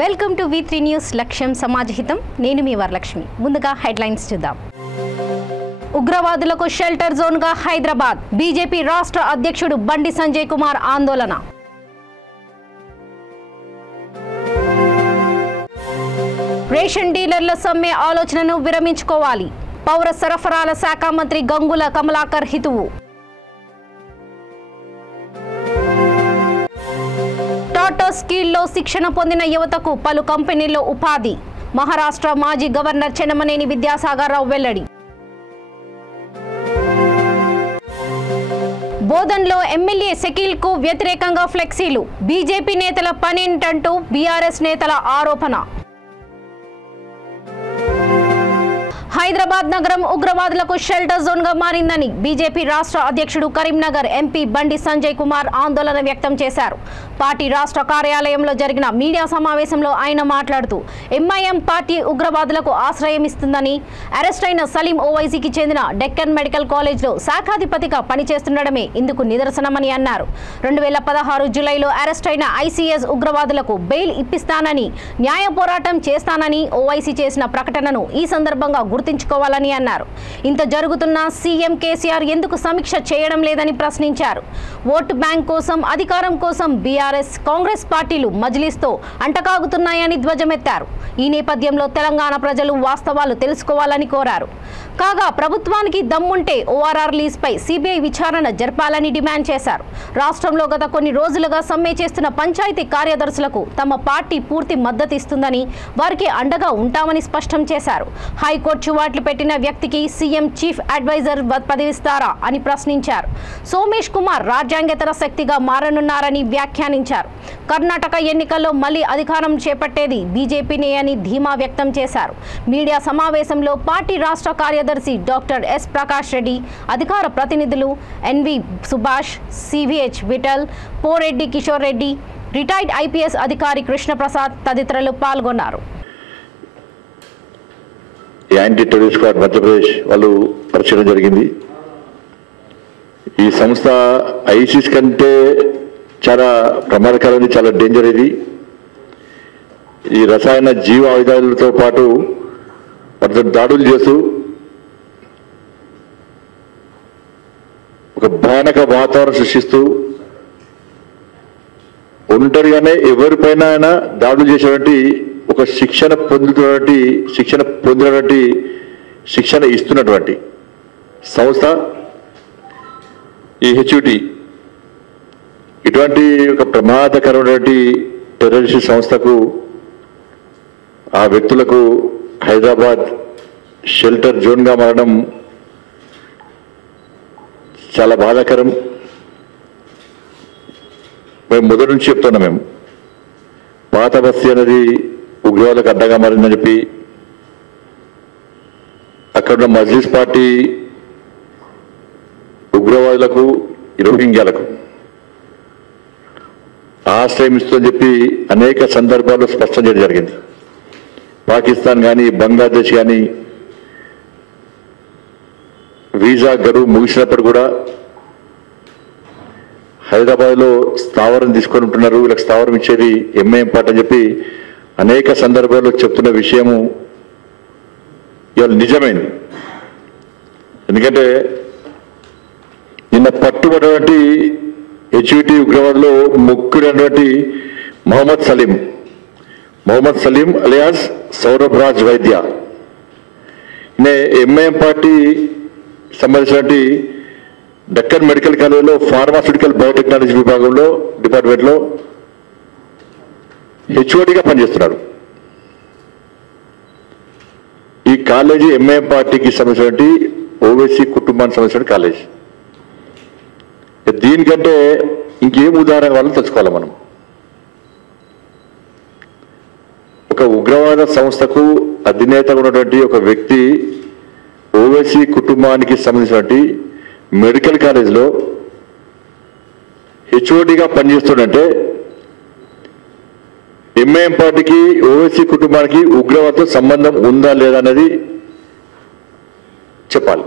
Welcome to V3 news లక్ష్యం సమాజహితం. నేను మీ వరలక్ష్మి. ముందుగా హెడ్లైన్స్ చూద్దాం. ఉగ్రవాదులకు షెల్టర్ జోన్గా హైదరాబాద్. బీజేపీ రాష్ట్ర అధ్యక్షుడు బండి సంజయ్ కుమార్ ఆందోళన. రేషన్ డీలర్ల సమ్మె ఆలోచనను విరమించుకోవాలి. పౌర సరఫరాల శాఖ మంత్రి గంగుల కమలాకర్ హితువు. టాటా స్కిల్లో శిక్షణ పొందిన యువతకు పలు కంపెనీల్లో ఉపాధి. మహారాష్ట్ర మాజీ గవర్నర్ చెన్నమనేని విద్యాసాగర్ రావు వెల్లడి. బోధన్లో ఎమ్మెల్యే షకీల్ కు వ్యతిరేకంగా ఫ్లెక్సీలు. బీజేపీ నేతల పనేంటంటూ బీఆర్ఎస్ నేతల ఆరోపణ. హైదరాబాద్ నగరం ఉగ్రవాదులకు షెల్టర్ జోన్ గా మారిందని బీజేపీ రాష్ట్ర అధ్యక్షుడు కరీంనగర్ ఎంపీ బండి సంజయ్ కుమార్ ఆందోళన వ్యక్తం చేశారు. పార్టీ రాష్ట్ర కార్యాలయంలో జరిగిన మీడియా సమావేశంలో ఆయన మాట్లాడుతూ ఎంఐఎం పార్టీ ఉగ్రవాదులకు ఆశ్రయం ఇస్తుందని, అరెస్ట్ అయిన సలీం ఓవైసీకి చెందిన డెక్కన్ మెడికల్ కాలేజ్లో శాఖాధిపతిగా పనిచేస్తుండడమే ఇందుకు నిదర్శనమని అన్నారు. 2016 జూలైలో అరెస్ట్ అయిన ఐసీఎస్ ఉగ్రవాదులకు బెయిల్ ఇప్పిస్తానని, న్యాయ పోరాటం చేస్తానని ఓవైసీ చేసిన ప్రకటనను ఈ సందర్భంగా గుర్తుంచుకోవాలని అన్నారు. ఇంత జరుగుతున్నా సీఎం కేసీఆర్ ఎందుకు సమీక్ష చేయడం లేదని ప్రశ్నించారు. ఓటు బ్యాంక్ కోసం, అధికారం కోసం బీఆర్ఎస్, కాంగ్రెస్ పార్టీలు మజ్లిస్తో అంటకాగుతున్నాయని ధ్వజమెత్తారు. ఈ నేపథ్యంలో తెలంగాణ ప్రజలు వాస్తవాలు తెలుసుకోవాలని కోరారు. కాగా ప్రభుత్వానికి దమ్ముంటే ఓఆర్ఆర్ లీజ్పై సిబిఐ విచారణ జరపాలని డిమాండ్ చేశారు. రాష్ట్రంలో గత కొన్ని రోజులుగా సమ్మె చేస్తున్న పంచాయతీ కార్యదర్శులకు తమ పార్టీ పూర్తి మద్దతు ఇస్తుందని, వారికి అండగా ఉంటామని స్పష్టం చేశారు. హైకోర్టు చువాట్లు పెట్టిన వ్యక్తికి సీఎం చీఫ్ అడ్వైజర్ పదవిస్తారా అని ప్రశ్నించారు. సోమేష్ కుమార్ రాజ్యాంగేతర శక్తిగా మారనున్నారని వ్యాఖ్యానించారు. కర్ణాటక ఎన్నికల్లో మళ్లీ అధికారం చేపట్టేది బీజేపీనే అని ధీమా వ్యక్తం చేశారు. మీడియా సమావేశంలో పార్టీ రాష్ట్ర కార్యదర్శి డాక్టర్ ఎస్ ప్రకాష్ రెడ్డి, అధికార ప్రతినిధులు NV Subhash, CVH Vittal, Poreddy Kishore Reddy, retired IPS అధికారి కృష్ణప్రసాద్ తదితరులు పాల్గొన్నారు. యాంటీ టెర్రరిస్ట్ స్క్వాడ్ మధ్యప్రదేశ్ వాళ్ళు పరిచయం జరిగింది. ఈ సంస్థ ఐసిస్ కంటే చాలా ప్రమాదకరమైనది, చాలా డేంజర్. ఈ రసాయన జీవ ఆయుధాలతో పాటు వాటితో దాడులు చేస్తూ ఒక భయానక వాతావరణం సృష్టిస్తూ ఒంటరిగానే ఎవరిపైన అయినా దాడులు చేసేటువంటి ఒక శిక్షణ ఇస్తున్నటువంటి సంస్థ ఈ హెచ్యుటి. ఇటువంటి ఒక ప్రమాదకరమైనటువంటి టెర్రరిస్ట్ సంస్థకు, ఆ వ్యక్తులకు హైదరాబాద్ షెల్టర్ జోన్గా మారడం చాలా బాధాకరం. మేము మొదటి నుంచి చెప్తున్నాం, మేము పాత బస్తీ అనేది ఉగ్రవాదులకు అడ్డగా మారిందని చెప్పి, అక్కడున్న మజ్లిస్ పార్టీ ఉగ్రవాదులకు, రోహింగ్యాలకు ఆశ్రయం ఇస్తుందని చెప్పి అనేక సందర్భాల్లో స్పష్టం చేయడం జరిగింది. పాకిస్తాన్ కానీ, బంగ్లాదేశ్ కానీ వీసా గడువు ముగిసినప్పుడు కూడా హైదరాబాద్లో స్థావరం తీసుకొని ఉంటున్నారు, వీళ్ళకి స్థావరం ఇచ్చేది ఎంఐఎం పార్టీ అని చెప్పి అనేక సందర్భాల్లో చెప్తున్న విషయము ఇవాళ నిజమైంది. ఎందుకంటే నిన్న పట్టుబడినటువంటి హెచ్యుటి ఉగ్రవాదులో ముఖ్యుడైనటువంటి మొహమ్మద్ సలీం అలియాస్ సౌరభ్ రాజ్ వైద్య, ఎంఐఎం పార్టీ సంబంధించినటువంటి డెక్కన్ మెడికల్ కాలేజీలో ఫార్మాస్యూటికల్ బయోటెక్నాలజీ విభాగంలో డిపార్ట్మెంట్లో హెచ్ఓడిగా పనిచేస్తున్నారు. ఈ కాలేజీ ఎంఐఎం పార్టీకి సంబంధించినటువంటి ఓవైసీ కుటుంబానికి సంబంధించిన కాలేజీ. దీనికంటే ఇంకేం ఉదాహరణ వాళ్ళని తెచ్చుకోవాలి మనం. ఒక ఉగ్రవాద సంస్థకు అధినేతగా ఉన్నటువంటి ఒక వ్యక్తి ఓవైసీ కుటుంబానికి సంబంధించినటువంటి మెడికల్ కాలేజీలో హెచ్ఓడిగా పనిచేస్తుందంటే ఎంఐఎం పార్టీకి, ఓవైసీ కుటుంబానికి ఉగ్రవాదంతో సంబంధం ఉందా లేదా అనేది చెప్పాలి.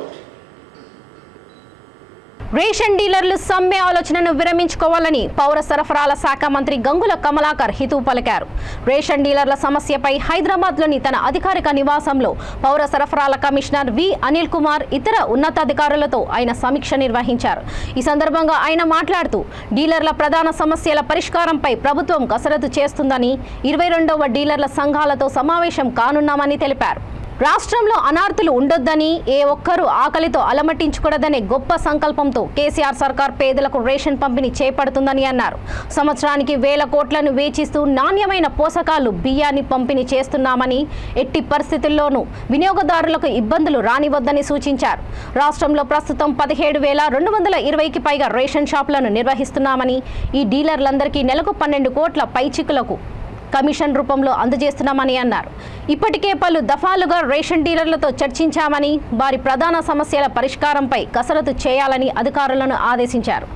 రేషన్ డీలర్లు సమ్మె ఆలోచనను విరమించుకోవాలని పౌర సరఫరాల శాఖ మంత్రి గంగుల కమలాకర్ హితవు పలికారు. రేషన్ డీలర్ల సమస్యపై హైదరాబాద్లోని తన అధికారిక నివాసంలో పౌర సరఫరాల కమిషనర్ వి అనిల్ కుమార్ ఇతర ఉన్నతాధికారులతో ఆయన సమీక్ష నిర్వహించారు. ఈ సందర్భంగా ఆయన మాట్లాడుతూ డీలర్ల ప్రధాన సమస్యల పరిష్కారంపై ప్రభుత్వం కసరత్తు చేస్తుందని 22వ డీలర్ల సంఘాలతో సమావేశం కానున్నామని తెలిపారు. రాష్ట్రంలో అనార్థులు ఉండొద్దని, ఏ ఒక్కరూ ఆకలితో అలమటించకూడదనే గొప్ప సంకల్పంతో కేసీఆర్ సర్కార్ పేదలకు రేషన్ పంపిణీ చేపడుతుందని అన్నారు. సంవత్సరానికి వేల కోట్లను వేచిస్తూ నాణ్యమైన పోషకాలు బియ్యాన్ని పంపిణీ చేస్తున్నామని, ఎట్టి పరిస్థితుల్లోనూ వినియోగదారులకు ఇబ్బందులు రానివద్దని సూచించారు. రాష్ట్రంలో ప్రస్తుతం 17,220కి పైగా రేషన్ షాపులను నిర్వహిస్తున్నామని, ఈ డీలర్లందరికీ నెలకు 12 కోట్ల పైచికులకు కమిషన్ రూపంలో అందజేస్తున్నామని అన్నారు. ఇప్పటికే పలు దఫాలుగా రేషన్ డీలర్లతో చర్చించామని, వారి ప్రధాన సమస్యల పరిష్కారంపై కసరత్తు చేయాలని అధికారులను ఆదేశించారు.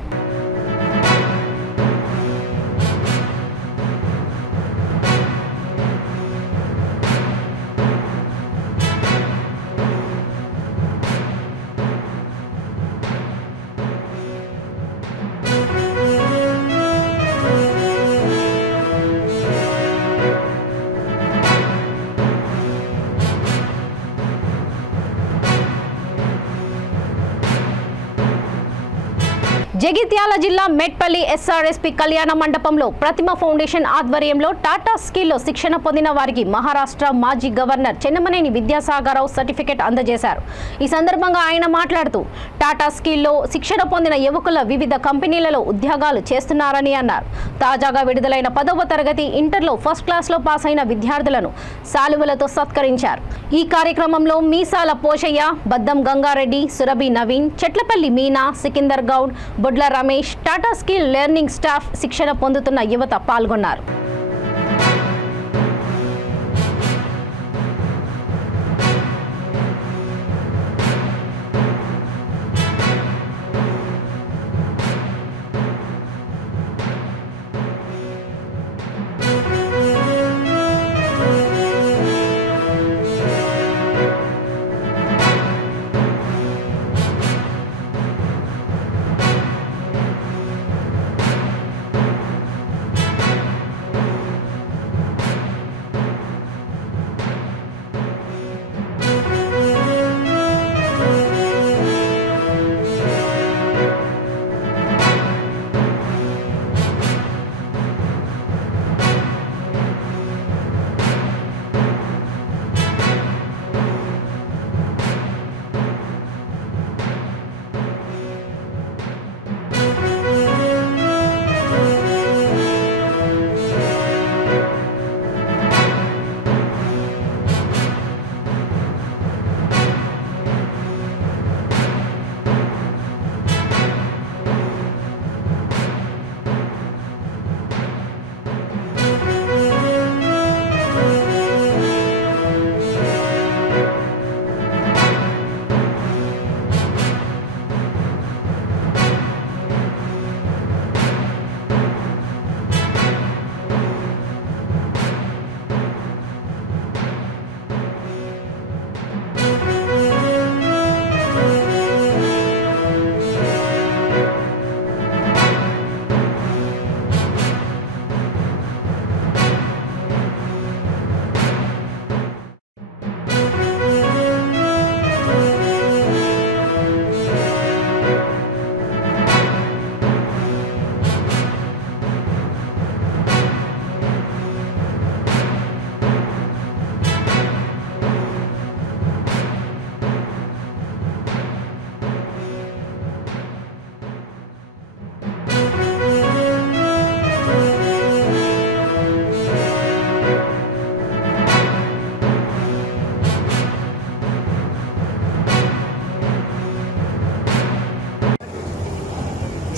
జగిత్యాల జిల్లా మెట్పల్లి ఎస్ఆర్ఎస్పీ కళ్యాణ మండపంలో ప్రతిమ ఫౌండేషన్ ఆధ్వర్యంలో టాటా స్కిల్లో శిక్షణ పొందిన వారికి మహారాష్ట్ర మాజీ గవర్నర్ చెన్నమనేని విద్యాసాగరరావు సర్టిఫికెట్ అందజేశారు. ఈ సందర్భంగా ఆయన మాట్లాడుతూ టాటా స్కిల్లో శిక్షణ పొందిన యువకుల వివిధ కంపెనీలలో ఉద్యోగాలు చేస్తున్నారని అన్నారు. తాజాగా విడుదలైన 10వ తరగతి ఇంటర్లో ఫస్ట్ క్లాస్లో పాస్ అయిన విద్యార్థులను శాలువలతో సత్కరించారు. ఈ కార్యక్రమంలో Meesala Poshaiah, Baddam Gangareddy, Surabhi Naveen, Chetlapalli Meena, Sikandar Goud, Bodla Ramesh, Tata skill learning staff, శిక్షణ పొందుతున్న యువత పాల్గొన్నారు.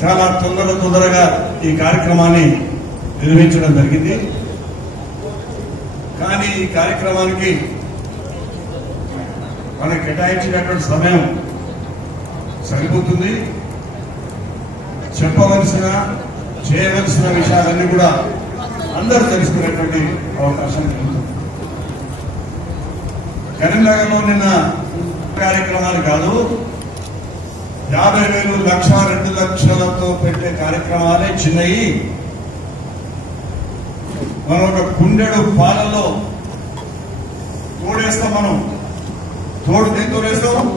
చాలా తొందరగా ఈ కార్యక్రమాన్ని నిర్వహించడం జరిగింది. కానీ ఈ కార్యక్రమానికి మనకు కేటాయించినటువంటి సమయం సరిపోతుంది. చెప్పవలసిన చేయవలసిన విషయాలన్నీ కూడా అందరూ తెలుసుకునేటువంటి అవకాశం ఉంటుంది. కరీంనగర్లో నిన్న కార్యక్రమాలు కాదు, 50,000, 1,00,000, 2 లక్షలతో పెట్టే కార్యక్రమాలే చిన్నవి. మనం ఒక కుండెడు పాలలో తోడేస్తాం. మనం దేని తోడేస్తాం?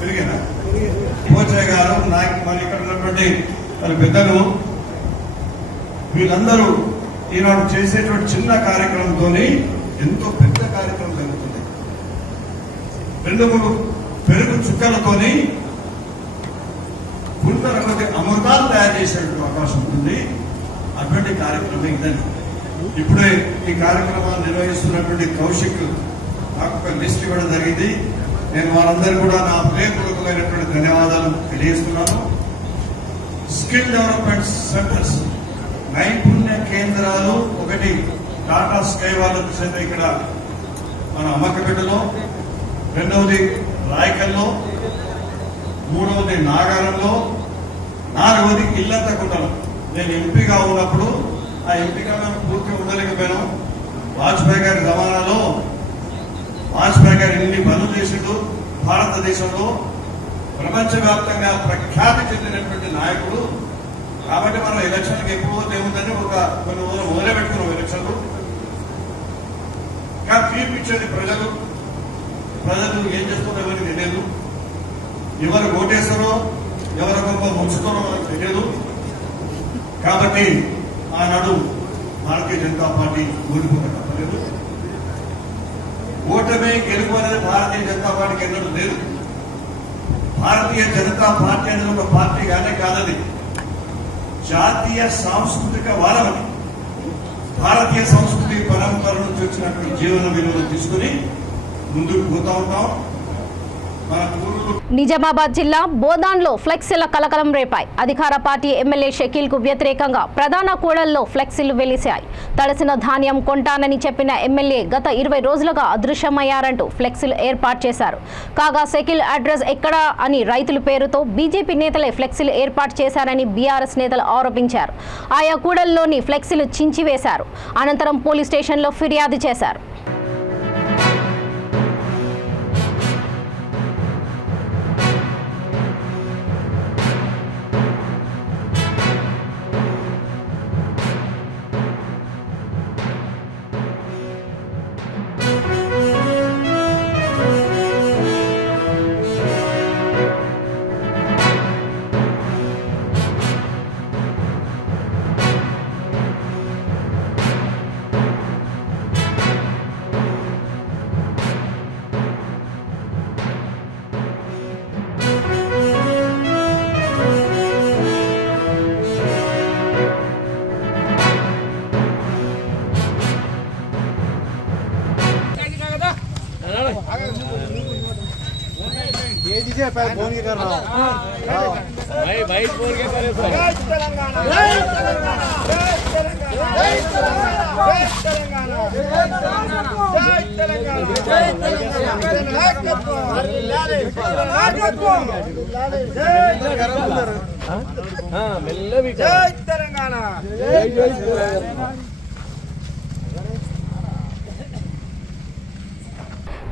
పెరిగినా పోచయ్య గారు, మన ఇక్కడ ఉన్నటువంటి వాళ్ళ పెద్దలు, వీళ్ళందరూ ఈనాడు చేసేటువంటి చిన్న కార్యక్రమంతో ఎంతో పెద్ద కార్యక్రమం జరుగుతుంది. 2-3 పెరుగు చుక్కలతోని గుంటల కొద్ది అమృతాలు తయారు చేసేటువంటి అవకాశం ఉంటుంది. అటువంటి కార్యక్రమం ఇదని. ఇప్పుడే ఈ కార్యక్రమాన్ని నిర్వహిస్తున్నటువంటి కౌశిక్ నాకు ఒక లిస్ట్ ఇవ్వడం జరిగింది. నేను వారందరూ కూడా నా హృదయపూర్వకమైనటువంటి ధన్యవాదాలు తెలియజేస్తున్నాను. స్కిల్ డెవలప్మెంట్ సెంటర్స్, నైపుణ్య కేంద్రాలు, ఒకటి టాటా స్కై వాళ్ళకు చేత ఇక్కడ మన అమ్మకపేటలో, రెండవది రాయకల్లో, మూడవది నాగారంలో, నాలుగవది ఇల్లంతకుంటలో. నేను ఎంపీగా ఉన్నప్పుడు ఆ ఎంపీగా మేము పూర్తిగా ఉండలేకపోయాం. వాజ్పేయి గారి జమానాలో వాజ్పేయి గారు ఎన్ని పనులు చేసిండు. భారతదేశంలో ప్రపంచవ్యాప్తంగా ప్రఖ్యాతి చెందినటువంటి నాయకుడు. కాబట్టి మనం ఎలక్షన్కి ఎప్పుడు పోతే ఏముందని కొన్ని మొదలు పెట్టుకున్నాం ఎలక్షన్లు. కానీ తీర్పు ఇచ్చేది ప్రజలు ఏం చేస్తారో ఎవరికి తెలియదు. ఎవరు ఓటేస్తారో ఎవరు గొప్ప ముంచుతారో మనకు తెలియదు. కాబట్టి ఆనాడు భారతీయ జనతా పార్టీ ఓడిపోక తప్పలేదు. ఓటమే గెలుపు అనేది భారతీయ జనతా పార్టీకి ఎన్నడూ లేదు. భారతీయ జనతా పార్టీ అనేది ఒక పార్టీ కానే కాదని, జాతీయ సాంస్కృతిక వారమని, భారతీయ సంస్కృతి పరంపర నుంచి వచ్చినటువంటి జీవన విలువలు తీసుకుని ముందుకు పోతా ఉంటాం. నిజామాబాద్ జిల్లా బోదాన్లో ఫ్లెక్సీల కలకలం రేపాయి. అధికార పార్టీ ఎమ్మెల్యే షకీల్ కు వ్యతిరేకంగా ప్రధాన కూడల్లో ఫ్లెక్సీలు వెలిశాయి. తడిసిన ధాన్యం కొంటానని చెప్పిన ఎమ్మెల్యే గత 20 రోజులుగా అదృశ్యమయ్యారంటూ ఫ్లెక్సీలు ఏర్పాటు చేశారు. కాగా షకీల్ అడ్రస్ ఎక్కడా అని రైతుల పేరుతో బీజేపీ నేతలే ఫ్లెక్సీలు ఏర్పాటు చేశారని బీఆర్ఎస్ నేతలు ఆరోపించారు. ఆయా కూడల్లోని ఫ్లెక్సీలు చించివేశారు. అనంతరం పోలీస్ స్టేషన్లో ఫిర్యాదు చేశారు. फोन की कर रहा हूँ भाई फोन के करे जय तेलंगाना जय तेलंगाना जय तेलंगाना जय तेलंगाना जय तेलंगाना जय तेलंगाना जय तेलंगाना।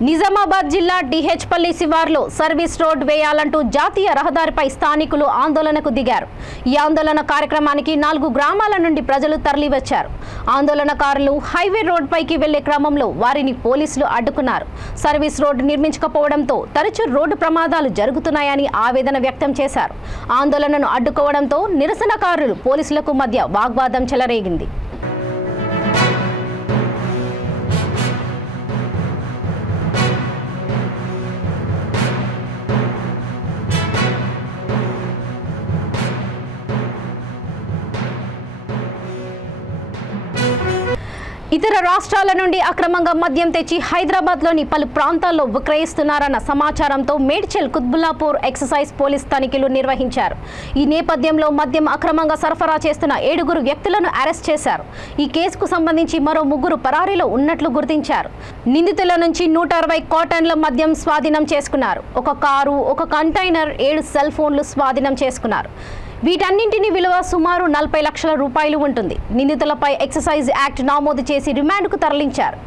నిజామాబాద్ జిల్లా డిహెచ్పల్లి శివార్లో సర్వీస్ రోడ్ వేయాలంటూ జాతీయ రహదారిపై స్థానికులు ఆందోళనకు దిగారు. ఈ ఆందోళన కార్యక్రమానికి 4 గ్రామాల నుండి ప్రజలు తరలివచ్చారు. ఆందోళనకారులు హైవే రోడ్డుపైకి వెళ్లే క్రమంలో వారిని పోలీసులు అడ్డుకున్నారు. సర్వీస్ రోడ్డు నిర్మించకపోవడంతో తరచూ రోడ్డు ప్రమాదాలు జరుగుతున్నాయని ఆవేదన వ్యక్తం చేశారు. ఆందోళనను అడ్డుకోవడంతో నిరసనకారులు పోలీసులకు మధ్య వాగ్వాదం చెలరేగింది. ఇతర రాష్ట్రాల నుండి అక్రమంగా మద్యం తెచ్చి హైదరాబాద్లోని పలు ప్రాంతాల్లో విక్రయిస్తున్నారన్న సమాచారంతో మేడ్చల్ కుత్బుల్లాపూర్ ఎక్సైజ్ పోలీస్ తనిఖీలు నిర్వహించారు. ఈ నేపథ్యంలో మద్యం అక్రమంగా సరఫరా చేస్తున్న 7 వ్యక్తులను అరెస్ట్ చేశారు. ఈ కేసుకు సంబంధించి మరో 3 పరారీలో ఉన్నట్లు గుర్తించారు. నిందితుల నుంచి 160 కాటన్ల మద్యం స్వాధీనం చేసుకున్నారు. 1 కారు, 1 కంటైనర్, 7 సెల్ ఫోన్లు స్వాధీనం చేసుకున్నారు. వీటన్నింటిని విలువ సుమారు 40 లక్షల రూపాయలు ఉంటుంది. నిందితులపై ఎక్సైజ్ యాక్ట్ నమోదు చేసి రిమాండ్కు తరలించారు.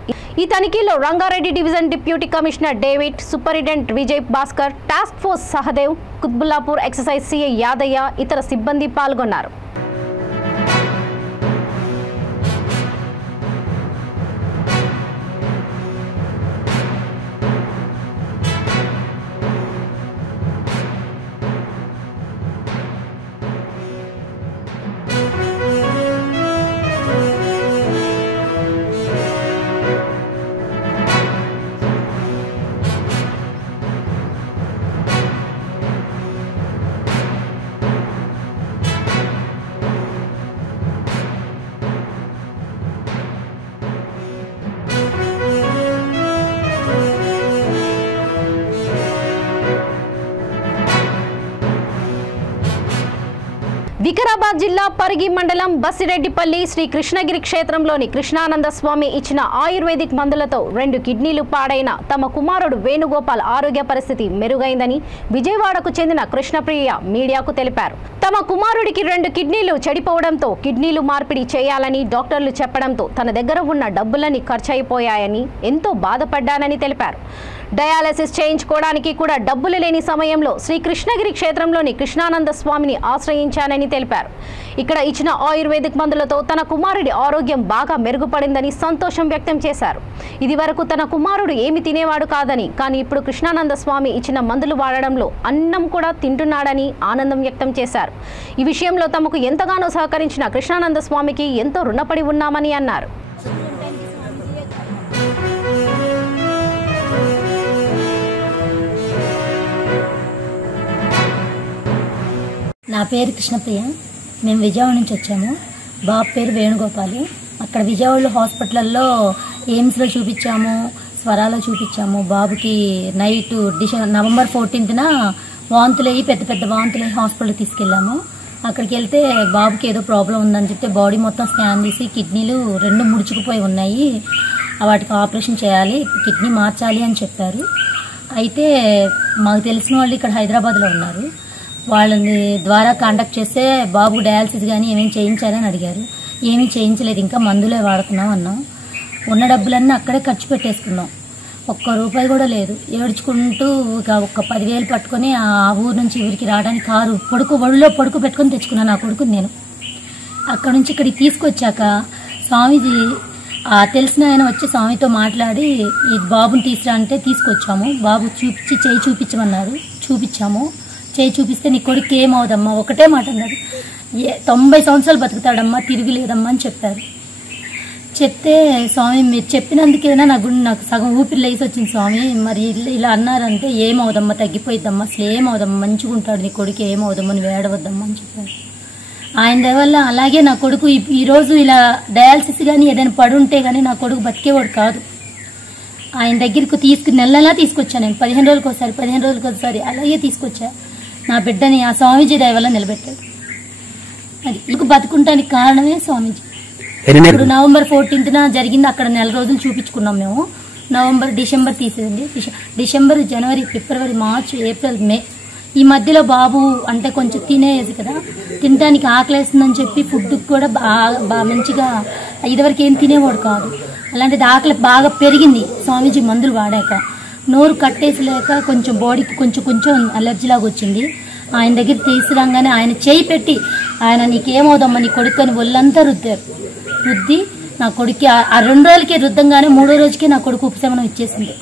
ఈ తనిఖీలో Rangareddy division deputy commissioner David, superintendent Vijay Bhaskar, task force Sahadev, Qutbullapur excise CI Yadaiah, ఇతర సిబ్బంది పాల్గొన్నారు. వికారాబాద్ జిల్లా పరిగి మండలం బసిరెడ్డిపల్లి శ్రీ కృష్ణగిరి క్షేత్రంలోని కృష్ణానంద స్వామి ఇచ్చిన ఆయుర్వేదిక్ మందులతో 2 కిడ్నీలు పాడైన తమ కుమారుడు వేణుగోపాల్ ఆరోగ్య పరిస్థితి మెరుగైందని విజయవాడకు చెందిన కృష్ణప్రియ మీడియాకు తెలిపారు. తమ కుమారుడికి 2 కిడ్నీలు చెడిపోవడంతో కిడ్నీలు మార్పిడి చేయాలని డాక్టర్లు చెప్పడంతో తన దగ్గర ఉన్న డబ్బులన్నీ ఖర్చయిపోయాయని ఎంతో బాధపడ్డానని తెలిపారు. డయాలసిస్ చేయించుకోవడానికి కూడా డబ్బులు లేని సమయంలో శ్రీ కృష్ణగిరి క్షేత్రంలోని కృష్ణానంద స్వామిని ఆశ్రయించానని తెలిపారు. ఇక్కడ ఇచ్చిన ఆయుర్వేదిక్ మందులతో తన కుమారుడి ఆరోగ్యం బాగా మెరుగుపడిందని సంతోషం వ్యక్తం చేశారు. ఇది వరకు తన కుమారుడు ఏమి తినేవాడు కాదని, కానీ ఇప్పుడు కృష్ణానంద స్వామి ఇచ్చిన మందులు వాడడంలో అన్నం కూడా తింటున్నాడని ఆనందం వ్యక్తం చేశారు. ఈ విషయంలో తమకు ఎంతగానో సహకరించిన కృష్ణానంద స్వామికి ఎంతో రుణపడి ఉన్నామని అన్నారు. నా పేరు కృష్ణప్రియ. మేము విజయవాడ నుంచి వచ్చాము. బాబు పేరు వేణుగోపాల్. అక్కడ విజయవాడలో హాస్పిటల్లో ఎయిమ్స్లో చూపించాము, స్వరాలో చూపించాము. బాబుకి నైట్ నవంబర్ 14న వాంతులయ్యి పెద్ద పెద్ద వాంతులయ్యి హాస్పిటల్కి తీసుకెళ్ళాము. అక్కడికి వెళ్తే బాబుకి ఏదో ప్రాబ్లం ఉందని చెప్తే బాడీ మొత్తం స్కాన్ చేసి కిడ్నీలు 2 ముడుచుకుపోయి ఉన్నాయి, వాటికి ఆపరేషన్ చేయాలి, కిడ్నీ మార్చాలి అని చెప్పారు. అయితే మాకు తెలిసిన వాళ్ళు ఇక్కడ హైదరాబాద్లో ఉన్నారు. వాళ్ళని ద్వారా కాంటాక్ట్ చేస్తే బాబు డయాలసిస్ కానీ ఏమేమి చేయించాలని అడిగారు. ఏమీ చేయించలేదు, ఇంకా మందులే వాడుతున్నాం అన్నాం. ఉన్న డబ్బులన్నీ అక్కడే ఖర్చు పెట్టేసుకున్నాం. ₹1 కూడా లేదు. ఏడ్చుకుంటూ ఒక 10,000 పట్టుకొని ఆ ఊరు నుంచి ఊరికి రావడానికి కారు ఒడిలో పడుకు పెట్టుకొని తెచ్చుకున్నాను నా కొడుకుని నేను. అక్కడ నుంచి ఇక్కడికి తీసుకొచ్చాక స్వామీజీ తెలిసిన ఆయన వచ్చి స్వామితో మాట్లాడి ఈ బాబుని తీసురా అంటే తీసుకొచ్చాము. బాబు చేయి చూపించమన్నారు, చూపించాము. చేయి చూపిస్తే నీ కొడుకు ఏమవుదమ్మా, ఒకటే మాట అన్నారు, 90 సంవత్సరాలు బతుకుతాడమ్మా, తిరిగిలేదమ్మా అని చెప్పారు. చెప్తే స్వామి మీరు చెప్పినందుకేనా నాకు సగం ఊపిరి లేసి వచ్చింది స్వామి, మరి ఇలా అన్నారంటే ఏమవుదమ్మా, తగ్గిపోయిద్దమ్మా, అసలు ఏమవుదమ్మా, మంచిగా ఉంటాడు నీ కొడుకు, ఏమవుదమ్మా, నువ్వు ఏడవద్దమ్మా అని చెప్పారు. ఆయన దయవల్ల అలాగే నా కొడుకు ఈరోజు ఇలా డయాలసిస్ కానీ ఏదైనా పడుంటే కానీ నా కొడుకు బతికేవాడు కాదు. ఆయన దగ్గరికి నెలలా తీసుకొచ్చాను నేను, 15 రోజులకి ఒకసారి అలాగే తీసుకొచ్చా. నా బిడ్డని ఆ స్వామీజీ దయ వల్ల నిలబెట్టాడు. అది ఇంక బతుకుంటానికి కారణమే స్వామీజీ. ఇప్పుడు నవంబర్ 14న జరిగింది, అక్కడ 4 రోజులు చూపించుకున్నాం మేము. డిసెంబర్ తీసేదండి. డిసెంబర్, జనవరి, ఫిబ్రవరి, మార్చి, ఏప్రిల్, మే ఈ మధ్యలో బాబు అంటే కొంచెం తినేసి కదా, తినడానికి ఆకలేస్తుందని చెప్పి ఫుడ్ కూడా బాగా మంచిగా ఇదివరకు ఏం తినేవాడు కాదు. అలాంటిది ఆకలి బాగా పెరిగింది స్వామీజీ మందులు వాడాక. నోరు కట్టేసలేక కొంచెం బాడీకి కొంచెం అలర్జీ లాగా వచ్చింది. ఆయన దగ్గర తీసుకురాగానే ఆయన చేయి పెట్టి ఆయన నీకేమవుదమ్మా నీ కొడుకు అని ఒళ్ళంతా రుద్ది నా కొడుక్కి ఆ 2 రోజులకే రుద్దంగానే 3వ రోజుకే నా కొడుకు ఉపశమనం ఇచ్చేసింది.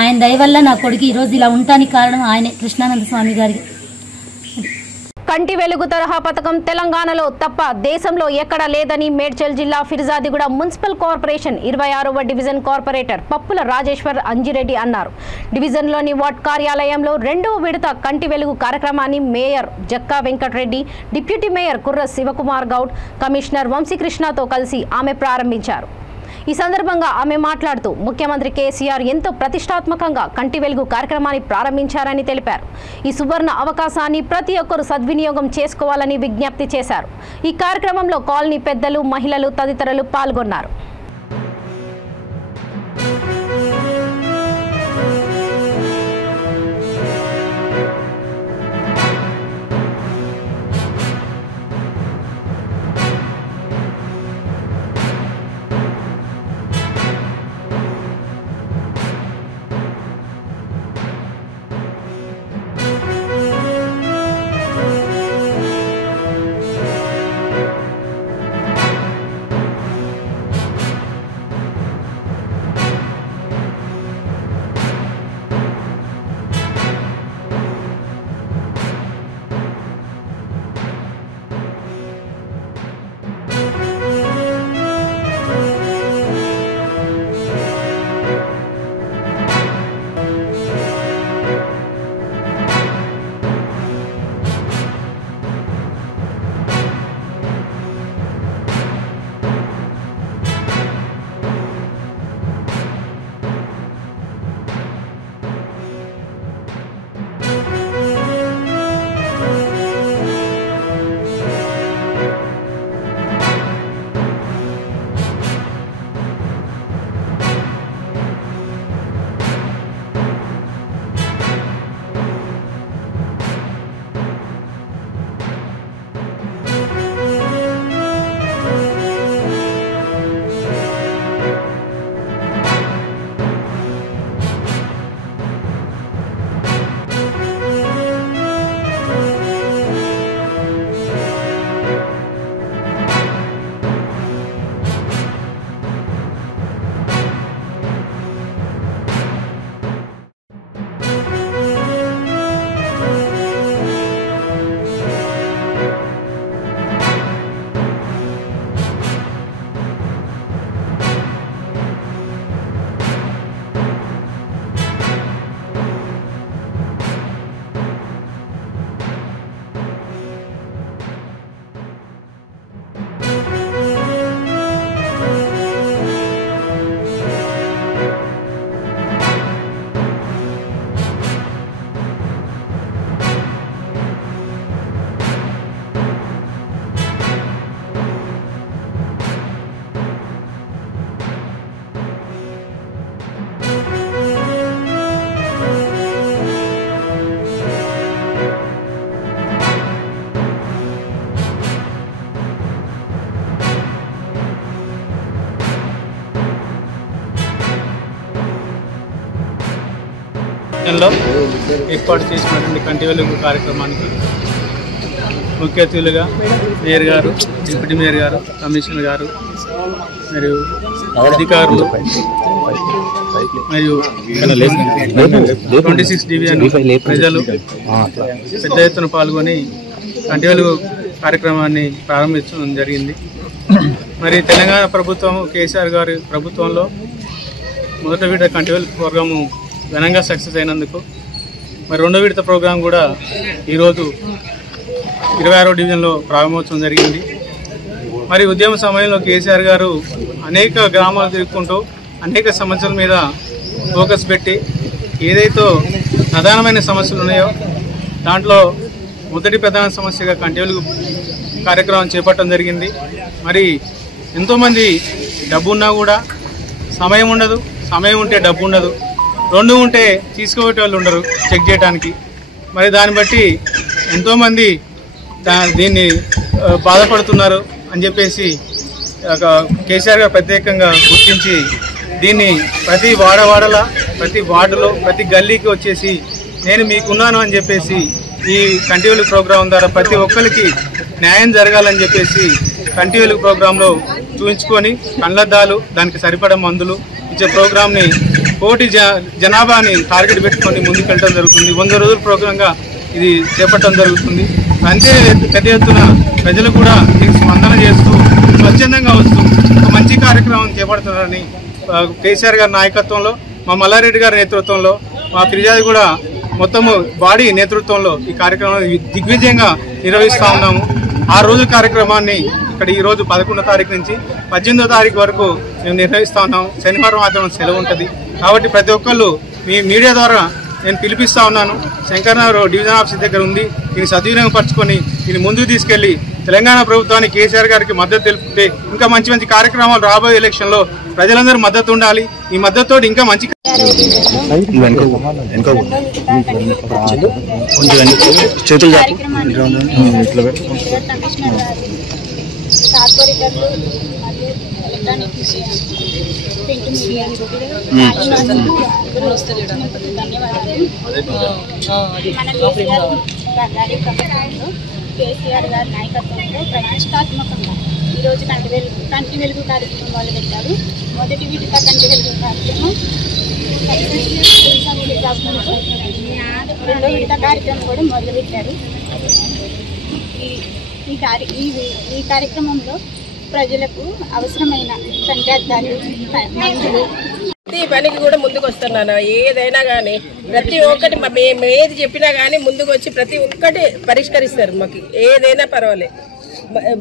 ఆయన దయ వల్ల నా కొడుకు ఈరోజు ఇలా ఉండటానికి కారణం ఆయనే, కృష్ణానంద స్వామి గారికి. కంటి వెలుగు తరహా పథకం తెలంగాణలో తప్ప దేశంలో ఎక్కడా లేదని మేడ్చల్ జిల్లా ఫిర్జాదిగూడ మున్సిపల్ కార్పొరేషన్ 26వ డివిజన్ కార్పొరేటర్ పప్పుల రాజేశ్వర్ అంజిరెడ్డి అన్నారు. డివిజన్లోని వార్డ్ కార్యాలయంలో 2వ విడత కంటి వెలుగు కార్యక్రమాన్ని mayor Jakka Venkatareddy, deputy mayor Kurra Sivakumar Goud, commissioner వంశీకృష్ణతో కలిసి ఆమె ప్రారంభించారు. ఈ సందర్భంగా ఆమె మాట్లాడుతూ ముఖ్యమంత్రి కేసీఆర్ ఎంతో ప్రతిష్టాత్మకంగా కంటి వెలుగు కార్యక్రమాన్ని ప్రారంభించారని తెలిపారు. ఈ సువర్ణ అవకాశాన్ని ప్రతి ఒక్కరూ సద్వినియోగం చేసుకోవాలని విజ్ఞప్తి చేశారు. ఈ కార్యక్రమంలో కాలనీ పెద్దలు, మహిళలు తదితరులు పాల్గొన్నారు. లో ఏర్పాటు చేసినటువంటి కంటి వెలుగు కార్యక్రమానికి ముఖ్య అతిథులుగా మేయర్ గారు, డిప్యూటీ మేయర్ గారు, కమిషనర్ గారు మరియు అధికారులు మరియు 26 డివిజన్ ప్రజలు పెద్ద ఎత్తున పాల్గొని కంటి వెలుగు కార్యక్రమాన్ని ప్రారంభించడం జరిగింది. మరి తెలంగాణ ప్రభుత్వం కేసీఆర్ గారి ప్రభుత్వంలో మొదట విడత కంటి వెలుగు ప్రోగ్రాము ఘనంగా సక్సెస్ అయినందుకు మరి రెండో విడత ప్రోగ్రాం కూడా ఈరోజు 26వ డివిజన్లో ప్రారంభోత్సవం జరిగింది. మరి ఉద్యమ సమయంలో కేసీఆర్ గారు అనేక గ్రామాలు తిరుగుకుంటూ అనేక సమస్యల మీద ఫోకస్ పెట్టి ఏదైతే ప్రధానమైన సమస్యలు ఉన్నాయో దాంట్లో మొదటి ప్రధాన సమస్యగా కంటి వెలుగు కార్యక్రమం చేపట్టడం జరిగింది. మరి ఎంతోమంది డబ్బు ఉన్నా కూడా సమయం ఉండదు, సమయం ఉంటే డబ్బు ఉండదు, రెండు ఉంటే తీసుకుపోయే వాళ్ళు ఉండరు చెక్ చేయడానికి. మరి దాన్ని బట్టి ఎంతోమంది దీన్ని బాధపడుతున్నారు అని చెప్పేసి కేసీఆర్ గారు ప్రత్యేకంగా గుర్తించి దీన్ని ప్రతి వాడవాడల, ప్రతి వార్డులో, ప్రతి గల్లీకి వచ్చేసి నేను మీకున్నాను అని చెప్పేసి ఈ కంటి వెలుగు ప్రోగ్రాం ద్వారా ప్రతి ఒక్కరికి న్యాయం జరగాలని చెప్పేసి కంటి వెలుగు ప్రోగ్రాంలో చూపించుకొని కళ్ళద్దాలు, దానికి సరిపడా మందులు ఇచ్చే ప్రోగ్రాంని కోటి జనాభాని టార్గెట్ పెట్టుకొని ముందుకెళ్ళడం జరుగుతుంది. 100 రోజుల ప్రోగ్రాంగా ఇది చేపట్టడం జరుగుతుంది. అంతే పెద్ద ఎత్తున ప్రజలు కూడా దీనికి స్పందన చేస్తూ స్వచ్ఛందంగా వస్తూ ఒక మంచి కార్యక్రమం చేపడుతున్నారని కేసీఆర్ గారి నాయకత్వంలో, మా మల్లారెడ్డి గారి నేతృత్వంలో, మా ఫిర్యాదు కూడా మొత్తము బాడీ నేతృత్వంలో ఈ కార్యక్రమాన్ని దిగ్విజయంగా నిర్వహిస్తూ ఉన్నాము. 6 రోజుల కార్యక్రమాన్ని ఇక్కడ ఈరోజు 11వ తారీఖు నుంచి 18వ తారీఖు వరకు మేము నిర్వహిస్తూ ఉన్నాము. శనివారం మాత్రం సెలవు ఉంటుంది కాబట్టి ప్రతి ఒక్కళ్ళు మీ మీడియా ద్వారా నేను పిలిపిస్తా ఉన్నాను. శంకర్నగర్ డివిజన్ ఆఫీస్ దగ్గర ఉంది. దీన్ని సద్వినియోగపరచుకొని దీన్ని ముందుకు తీసుకెళ్లి తెలంగాణ ప్రభుత్వానికి, కేసీఆర్ గారికి మద్దతు తెలుపుతే ఇంకా మంచి మంచి కార్యక్రమాలు రాబోయే ఎలక్షన్లో ప్రజలందరూ మద్దతు ఉండాలి. ఈ మద్దతుతో ఇంకా మంచి కేసీఆర్ గారి నాయకత్వంలో ప్రతిష్టాత్మకంగా ఈరోజు కంటి వెలుగు కార్యక్రమం మొదలుపెట్టారు. మొదటి విడత కంటి వెలుగు కార్యక్రమం రెండో విడత కార్యక్రమం కూడా మొదలుపెట్టారు. ఈ కార్యక్రమంలో ప్రజలకు అవసరమైన కంటి అద్దాలు, మందులు, ప్రతి పనికి కూడా ముందుకు వస్తున్నాను. ఏదైనా కానీ ప్రతి ఒక్కటి మేము ఏది చెప్పినా కానీ ముందుకు వచ్చి ప్రతి ఒక్కటి పరిష్కరిస్తారు. మాకు ఏదైనా పర్వాలేదు.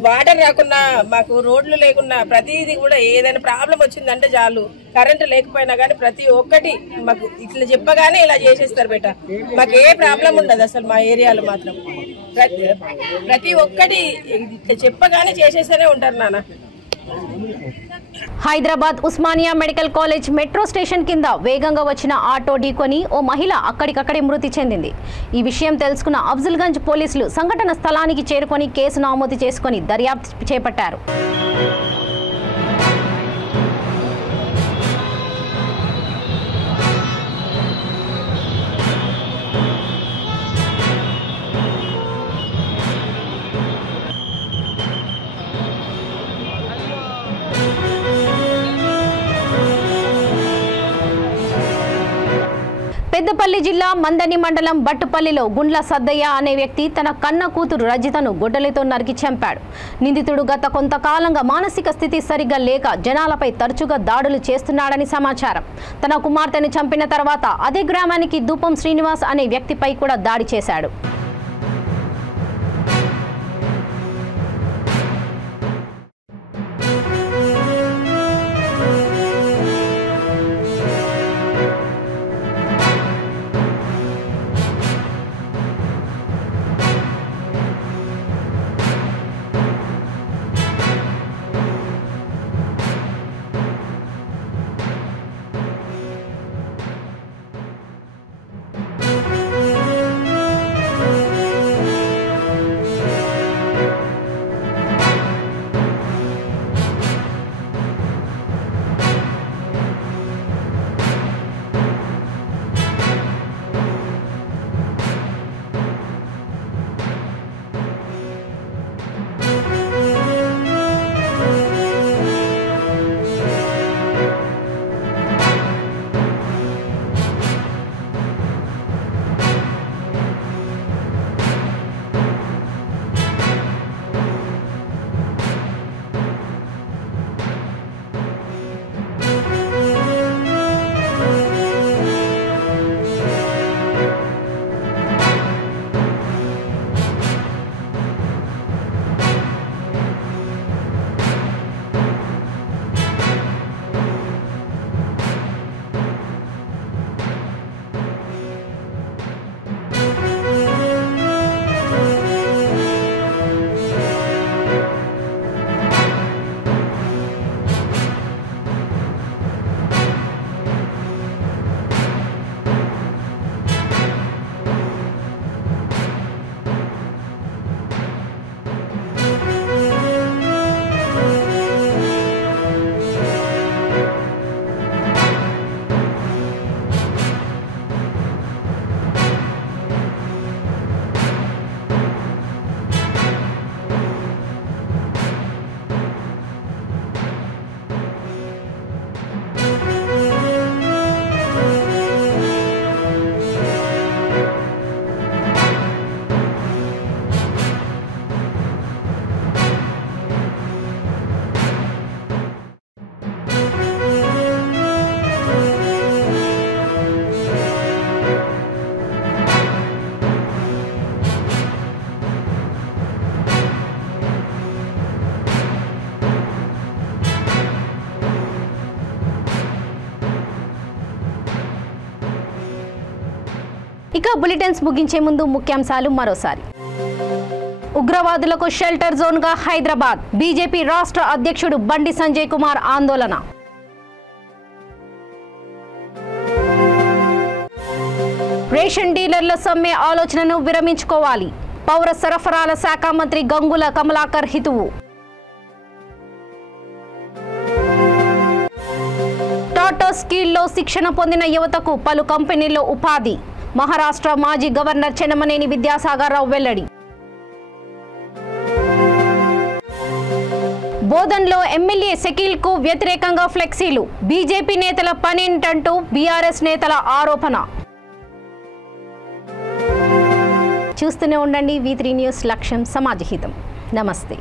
వాటర్ రాకున్నా, మాకు రోడ్లు లేకున్నా, ప్రతిదీ కూడా ఏదైనా ప్రాబ్లం వచ్చిందంటే చాలు, కరెంటు లేకపోయినా కానీ ప్రతి ఒక్కటి మాకు ఇట్లా చెప్పగానే ఇలా చేసేస్తారు బేట. మాకు ఏ ప్రాబ్లం ఉండదు అసలు మా ఏరియాలో మాత్రం. ప్రతి ఒక్కటి చెప్పగానే చేసేస్తూనే ఉంటారు నాన్న. Hyderabad Osmania medical college metro station కింద వేగంగా వచ్చిన ఆటో ఢీకొని ఓ మహిళ అక్కడికక్కడే మృతి చెందింది. ఈ విషయం తెలుసుకున్న అఫ్జల్గంజ్ పోలీసులు సంఘటన స్థలానికి చేరుకొని కేసు నమోదు చేసుకుని దర్యాప్తు చేపట్టారు. పెద్దపల్లి జిల్లా మందని మండలం బట్టుపల్లిలో గుండ్ల సద్దయ్య అనే వ్యక్తి తన కన్న కూతురు రజితను గొడ్డలితో నరికి చంపాడు. నిందితుడు గత కొంతకాలంగా మానసిక స్థితి సరిగ్గా లేక జనాలపై తరచుగా దాడులు చేస్తున్నాడని సమాచారం. తన కుమార్తెను చంపిన తర్వాత అదే గ్రామానికి దూపం శ్రీనివాస్ అనే వ్యక్తిపై కూడా దాడి చేశాడు. ఇక బులెటిన్స్ ముగించే ముందు ముఖ్యాంశాలు మరోసారి. ఉగ్రవాదులకు షెల్టర్ జోన్గా హైదరాబాద్. బీజేపీ రాష్ట్ర అధ్యక్షుడు బండి సంజయ్ కుమార్ ఆందోళన. రేషన్ డీలర్ల సమ్మె ఆలోచనను విరమించుకోవాలి. పౌర సరఫరాల శాఖ మంత్రి గంగుల కమలాకర్ హితువు. టాటా స్కిల్లో శిక్షణ పొందిన యువతకు పలు కంపెనీల్లో ఉపాధి. మహారాష్ట్ర మాజీ గవర్నర్ చెన్నమనేని విద్యాసాగర్రావు వెల్లడి. బోధన్లో ఎమ్మెల్యే షకీల్ కు వ్యతిరేకంగా ఫ్లెక్సీలు. బీజేపీ నేతల పనేంటంటూ బీఆర్ఎస్ నేతల ఆరోపణ. చూస్తూనే ఉండండి V3 న్యూస్. లక్ష్యం సమాజహితం. నమస్తే.